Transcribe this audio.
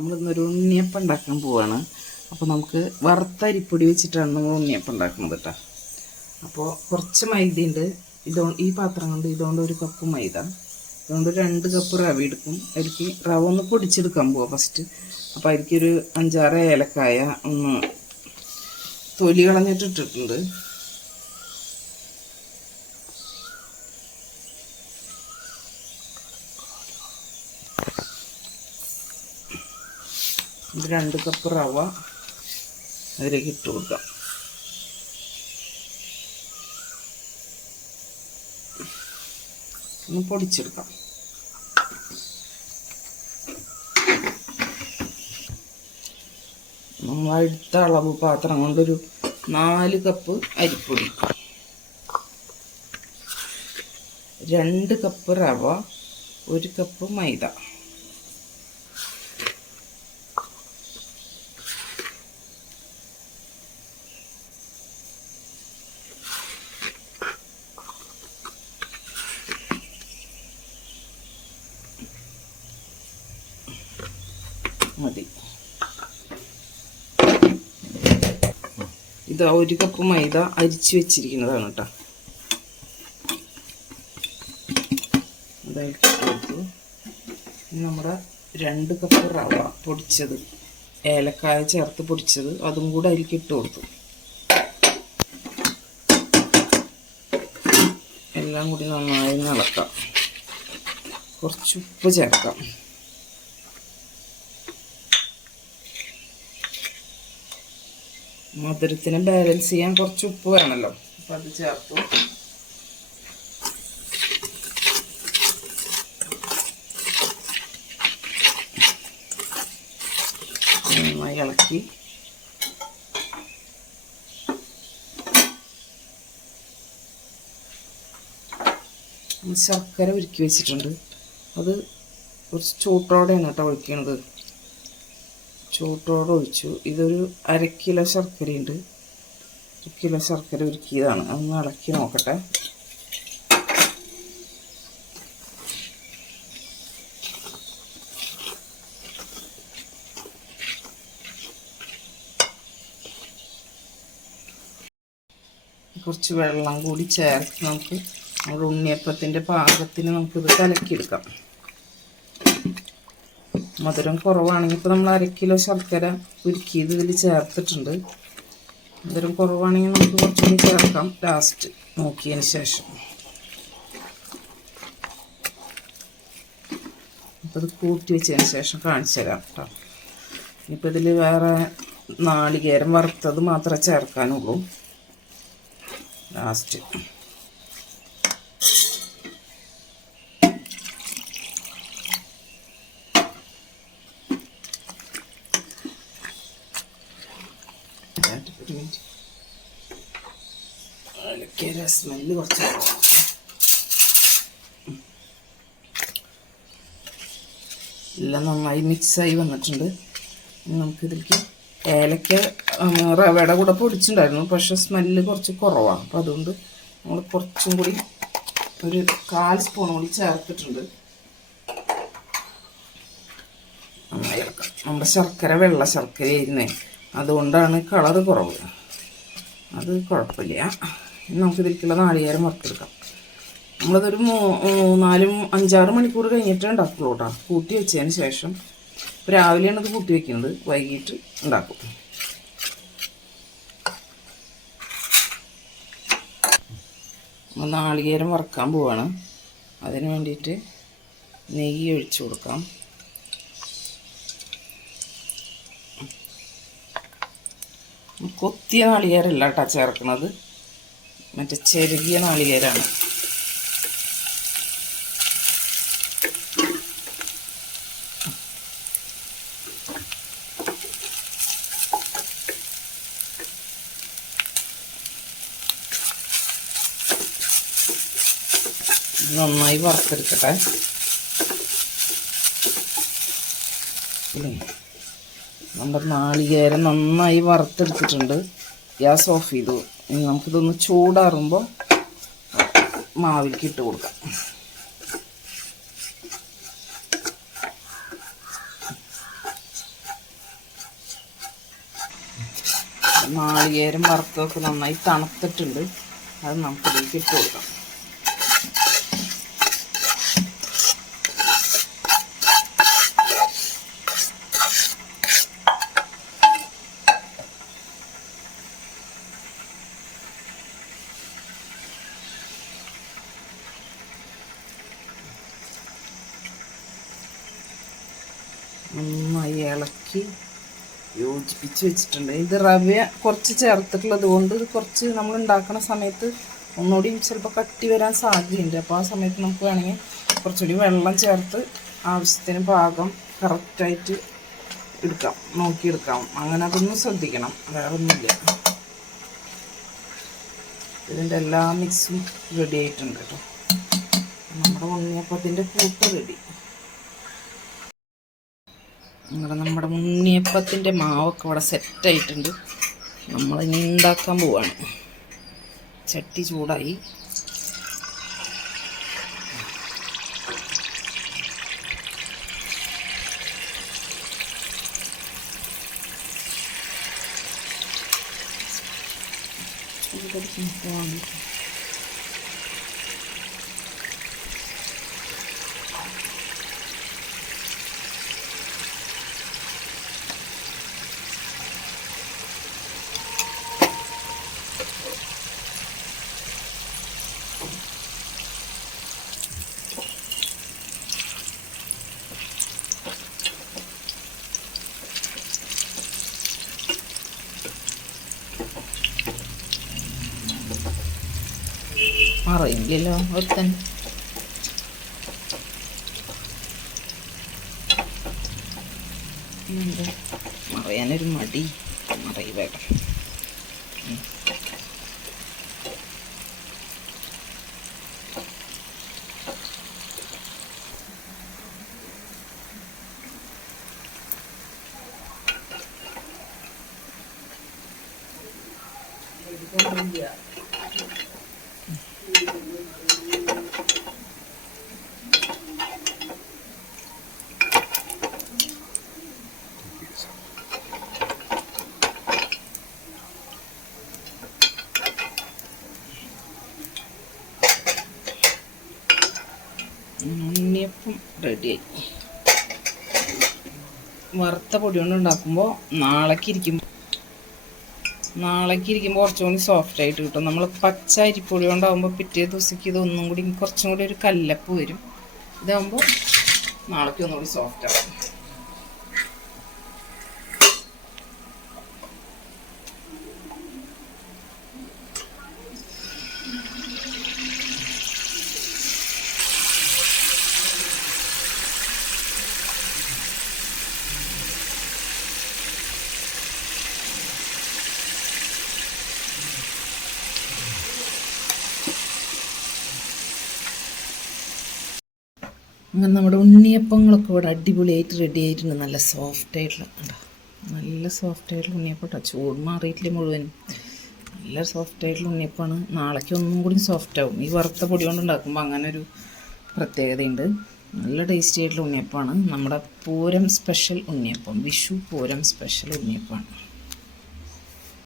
നമ്മളിന്നൊരു ഉണ്ണിയപ്പം ഉണ്ടാക്കാൻ പോവാണ്. അപ്പോൾ നമുക്ക് വറുത്ത അരിപ്പൊടി വെച്ചിട്ടാണ് നമ്മൾ ഉണ്ണിയപ്പം ഉണ്ടാക്കുന്നത് കേട്ടോ അപ്പോൾ കുറച്ച് മൈദ ഉണ്ട്. ഇതോ ഈ പാത്രം കൊണ്ട് ഇതുകൊണ്ട് ഒരു കപ്പ് മൈദ. ഇതുകൊണ്ട് രണ്ട് കപ്പ് റവ എടുക്കും. അതിലേക്ക് റവ ഒന്ന് പൊടിച്ചെടുക്കാൻ പോവാം ഫസ്റ്റ് അപ്പോൾ അതിലേക്കൊരു അഞ്ചാറ് ഏലക്കായ ഒന്ന് തൊലി കളഞ്ഞിട്ട് രണ്ട് കപ്പ് റവ അതിലേക്ക് ഇട്ട് കൊടുക്കാം. ഒന്ന് പൊടിച്ചെടുക്കാം. നമ്മൾ അടുത്ത അളവ് പാത്രം കൊണ്ടൊരു നാല് കപ്പ് അരിപ്പൊടി. രണ്ട് കപ്പ് റവ ഒരു കപ്പ് മൈദ. മതി. ഇത് ഒരു കപ്പ് മൈദ അരിച്ച് വെച്ചിരിക്കുന്നതാണ് കേട്ടോ അതായിട്ട് നമ്മുടെ രണ്ട് കപ്പ് റവ പൊടിച്ചത് ഏലക്കായ ചേർത്ത് പൊടിച്ചത് അതും കൂടെ അതിലേക്ക് ഇട്ട് കൊടുത്തു. എല്ലാം കൂടി നന്നായി ഇളക്കാം കുറച്ച് ഉപ്പ് ചേർക്കാം. മധുരത്തിന് ബാലൻസ് ചെയ്യാൻ കുറച്ച് ഉപ്പ് വേണമല്ലോ അപ്പം അത് ചേർത്തു. നന്നായി ഇളക്കി. ശർക്കര ഉരുക്കി വെച്ചിട്ടുണ്ട്. അത് കുറച്ച് ചൂട്ടോടെയാണ് കേട്ടോ ഒഴിക്കണത്. ചൂട്ടോടെ ഒഴിച്ചു. ഇതൊരു അര കിലോ ശർക്കരയുണ്ട് ഒരു കിലോ ശർക്കര ഒരുക്കിയതാണ്. ഒന്ന് ഇളക്കി നോക്കട്ടെ. കുറച്ച് വെള്ളം കൂടി ചേർത്ത് നമുക്ക് നമ്മുടെ ഉണ്ണിയപ്പത്തിന്റെ പാകത്തിന് നമുക്കിത് കലക്കിയെടുക്കാം. മധുരം കുറവാണെങ്കിൽ ഇപ്പോൾ നമ്മൾ അര കിലോ ശർക്കര ഉരുക്കിയത് ഇതിൽ ചേർത്തിട്ടുണ്ട്. മധുരം കുറവാണെങ്കിൽ നമുക്ക് കുറച്ചുകൂടി ചേർക്കാം. ലാസ്റ്റ് നോക്കിയതിന് ശേഷം. അപ്പോൾ ഇത് കൂട്ടി വെച്ചതിന് ശേഷം കാണിച്ചു തരാം കേട്ടോ. ഇനിയിപ്പോൾ ഇതിൽ വേറെ നാളികേരം വറുത്തത് മാത്രമേ ചേർക്കാനുള്ളൂ. ലാസ്റ്റ് ഒരു മിനിറ്റ് ഏലക്കയുടെ സ്മെല്ല് കുറച്ച്. എല്ലാം നന്നായി മിക്സായി വന്നിട്ടുണ്ട്. നമുക്കിതിലേക്ക് ഏലക്ക റവയുടെ കൂടെ പൊടിച്ചിട്ടുണ്ടായിരുന്നു. പക്ഷെ സ്മെല്ല് കുറച്ച് കുറവാണ്. അപ്പോൾ അതുകൊണ്ട് നമ്മൾ കുറച്ചും കൂടി ഒരു കാൽ സ്പൂൺ കൂടി ചേർത്തിട്ടുണ്ട്. നന്നായി നമ്മുടെ ശർക്കര വെള്ള ശർക്കര ആയിരുന്നേ അതുകൊണ്ടാണ് കളർ കുറവ്. അത് കുഴപ്പമില്ല. നമുക്കിതിലേക്കുള്ള നാളികേരം വറുത്തെടുക്കാം. നമ്മളതൊരു നാലും അഞ്ചാറ് മണിക്കൂർ കഴിഞ്ഞിട്ടേ ഉണ്ടാക്കുള്ളൂ കേട്ടോ. കൂട്ടി വെച്ചതിന് ശേഷം രാവിലെയാണ് ഇത് കൂട്ടി വെക്കുന്നത്. വൈകിട്ട് ഉണ്ടാക്കും. നമ്മൾ നാളികേരം വറുക്കാൻ പോവാണ്. അതിന് വേണ്ടിയിട്ട് നെയ്യ് ഒഴിച്ചു കൊടുക്കാം. കൊത്തിയ നാളികേരല്ല കേട്ടോ ചേർക്കുന്നത്. മറ്റേ ചെറുകിയ നാളികേരാണ്. നന്നായി വറുത്തെടുക്കട്ടെ? നമ്മുടെ നാളികേരം നന്നായി വറുത്തെടുത്തിട്ടുണ്ട്. ഗ്യാസ് ഓഫ് ചെയ്തു. ഇനി നമുക്കിതൊന്ന് ചൂടാറുമ്പോൾ മാവിലേക്ക് ഇട്ട് കൊടുക്കാം. നാളികേരം വറുത്തതൊക്കെ നന്നായി തണുത്തിട്ടുണ്ട്. അത് നമുക്കിതിലേക്ക് ഇട്ട് കൊടുക്കാം. ഇളക്കി യോജിപ്പിച്ച് വെച്ചിട്ടുണ്ട്. ഇത് റവ കുറച്ച് ചേർത്തിട്ടുള്ളത് കൊണ്ട് ഇത് കുറച്ച് നമ്മൾ ഉണ്ടാക്കുന്ന സമയത്ത് ഒന്നുകൂടി ചിലപ്പോൾ കട്ടി വരാൻ സാധ്യതയുണ്ട്. അപ്പോൾ ആ സമയത്ത് നമുക്ക് വേണമെങ്കിൽ കുറച്ചുകൂടി വെള്ളം ചേർത്ത് ആവശ്യത്തിന് പാകം കറക്റ്റായിട്ട് എടുക്കാം നോക്കിയെടുക്കാം. അങ്ങനെ അതൊന്നും ശ്രദ്ധിക്കണം. വേറെ ഒന്നുമില്ല ഇതിന്റെ എല്ലാ മിക്സും റെഡി ആയിട്ടുണ്ട് കേട്ടോ. നമ്മുടെ ഉണ്ണിയപ്പത്തിന്റെ കൂട്ട് റെഡി അങ്ങനെ നമ്മുടെ ഉണ്ണിയപ്പത്തിന്റെ മാവൊക്കെ ഇവിടെ സെറ്റായിട്ടുണ്ട് നമ്മൾ ഇനി ഉണ്ടാക്കാൻ പോവാണ്. ചട്ടി ചൂടായി. ചൂടെടുക്കാൻ അറിയില്ലല്ലോ ഒരുത്തൻ. മറയാനൊരു മടി. മറയി വേഗം ഉണ്ണിയപ്പം റെഡിയായി വറുത്ത പൊടി കൊണ്ട് ഉണ്ടാക്കുമ്പോൾ നാളേക്ക് ഇരിക്കുമ്പോൾ നാളേക്ക് ഇരിക്കുമ്പോൾ കുറച്ചും കൂടി സോഫ്റ്റ് ആയിട്ട് കിട്ടും. നമ്മൾ പച്ച അരിപ്പൊടി കൊണ്ടാകുമ്പോൾ പിറ്റേ ഇത് ഒന്നും കൂടി കുറച്ചും കൂടി ഒരു കല്ലപ്പ് വരും. ഇതാകുമ്പോൾ നാളേക്ക് ഒന്നുകൂടി സോഫ്റ്റ് ആവും. അങ്ങനെ നമ്മുടെ ഉണ്ണിയപ്പങ്ങളൊക്കെ ഇവിടെ അടിപൊളിയായിട്ട് റെഡി ആയിട്ടുണ്ട്. നല്ല സോഫ്റ്റ് ആയിട്ടുള്ള കണ്ടോ? നല്ല സോഫ്റ്റ് ആയിട്ടുള്ള ഉണ്ണിയപ്പം ചൂട് മാറിയിട്ടില്ല മുഴുവൻ. നല്ല സോഫ്റ്റ് ആയിട്ടുള്ള ഉണ്ണിയപ്പമാണ്. നാളേക്ക് ഒന്നും കൂടി സോഫ്റ്റ് ആവും. ഈ വറുത്ത പൊടി കൊണ്ട് ഉണ്ടാക്കുമ്പോൾ അങ്ങനെ ഒരു പ്രത്യേകതയുണ്ട്. നല്ല ടേസ്റ്റി ആയിട്ടുള്ള ഉണ്ണിയപ്പമാണ്. നമ്മുടെ പൂരം സ്പെഷ്യൽ ഉണ്ണിയപ്പം. വിഷു പൂരം സ്പെഷ്യൽ ഉണ്ണിയപ്പമാണ്.